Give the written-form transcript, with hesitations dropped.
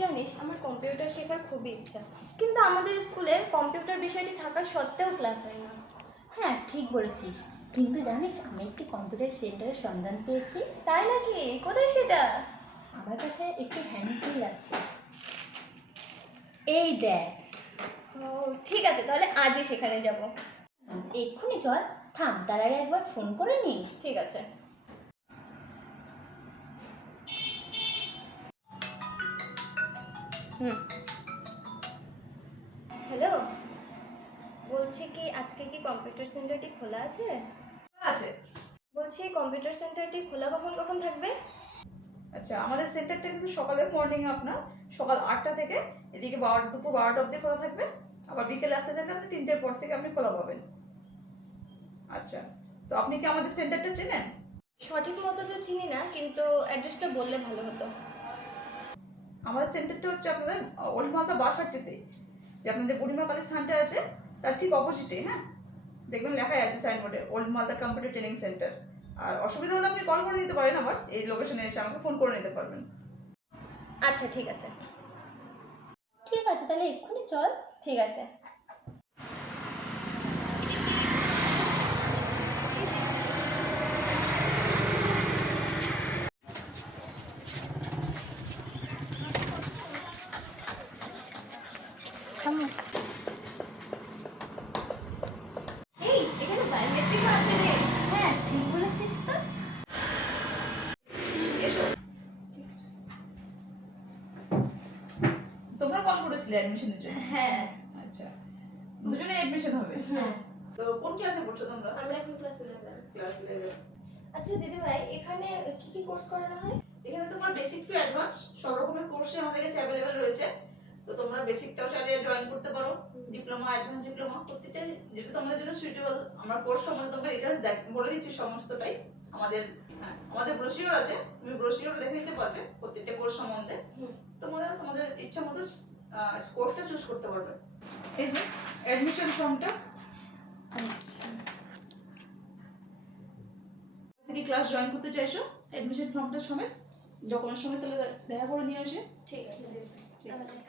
জানিস আমার কম্পিউটার শেখার খুবই ইচ্ছা, কিন্তু আমাদের স্কুলে কম্পিউটার বিষয়টি থাকা সত্ত্বেও ক্লাস হয় না। হ্যাঁ ঠিক বলেছিস, কিন্তু জানিস আমি একটি কম্পিউটার সেন্টারের সন্ধান পেয়েছি। তাই নাকি? কোথায় সেটা? আমার কাছে একটি হ্যান্ডবিল আছে, এই দেখ। ও ঠিক আছে, তাহলে আজই সেখানে যাব। এক্ষুনি চল, থাম তার আগে একবার ফোন করে নি। ঠিক আছে। হ্যালো, বলছি কি আজকে কি কম্পিউটার সেন্টারটি খোলা আছে? আছে। বলছি কম্পিউটার সেন্টারটি খোলা কখন কখন থাকবে? আচ্ছা, আমাদের সেন্টারটা কিন্তু সকালে মর্নিং আপনার সকাল 8টা থেকে এদিকে দুপুর 12টা অবধি খোলা থাকবে। আবার বিকেলে আসতে থাকলে আপনি 3টের পর থেকে আপনি খোলা পাবেন। আচ্ছা, তো আপনি কি আমাদের সেন্টারটা চেনেন? সঠিক মতো তো চিনি না, কিন্তু অ্যাড্রেসটা বললে ভালো হতো। আমাদের সেন্টারটা হচ্ছে আপনাদের ওল্ড মালদা বাসারটিতে, যে আপনাদের বুড়িমা কালীর থানটা আছে তার ঠিক অপোজিটে। হ্যাঁ, দেখবেন লেখাই আছে সাইনবোর্ডে old Malda computer training centre. আর অসুবিধা হলে আপনি কল করে দিতে পারেন, আবার এই লোকেশনে এসে আমাকে ফোন করে নিতে পারবেন। আচ্ছা ঠিক আছে। ঠিক আছে, তাহলে এক্ষুনি চল। ঠিক আছে। থামো। এই এখানে বায়োমেট্রিকও আছে রে। হ্যাঁ ঠিক বলেছিস তো। এসো। তোমরা কল করেছিলে অ্যাডমিশনের জন্য? হ্যাঁ। আচ্ছা, দুজনে অ্যাডমিশন হবে। হ্যাঁ। তো কোন ক্লাসে পড়ছো তোমরা? আমরা এখন ক্লাস 11। ক্লাস 11। আচ্ছা দিদি ভাই, এখানে কি কি কোর্স করানো হয়? এখানে তোমার বেসিক টু অ্যাডভান্স সব রকমের কোর্সই আমাদের কাছে অ্যাভেলেবেল রয়েছে। তো তোমরা বেসিকটাও চাইলে জয়েন করতে পারো, ডিপ্লোমা, অ্যাডভান্স ডিপ্লোমা, প্রত্যেকটা যেটা তোমাদের জন্য সুইটেবল। আমরা কোর্স সম্বন্ধে তোমরা ডিটেইলস বলে দিচ্ছি সমস্তটাই। আমাদের আমাদের ব্রোশিওর আছে, তুমি ব্রোশিওর দেখে নিতে পারবে প্রত্যেকটা কোর্স সম্বন্ধে। তোমাদের তোমাদের ইচ্ছা মতো কোর্সটা চুজ করতে পারবে। এই যে অ্যাডমিশন ফর্মটা। আচ্ছা তুমি ক্লাস জয়েন করতে চাইছো, অ্যাডমিশন ফর্মটা সমেত ডকুমেন্ট সমেত তাহলে দেখা করে নিয়ে আসে। ঠিক আছে। ঠিক আছে।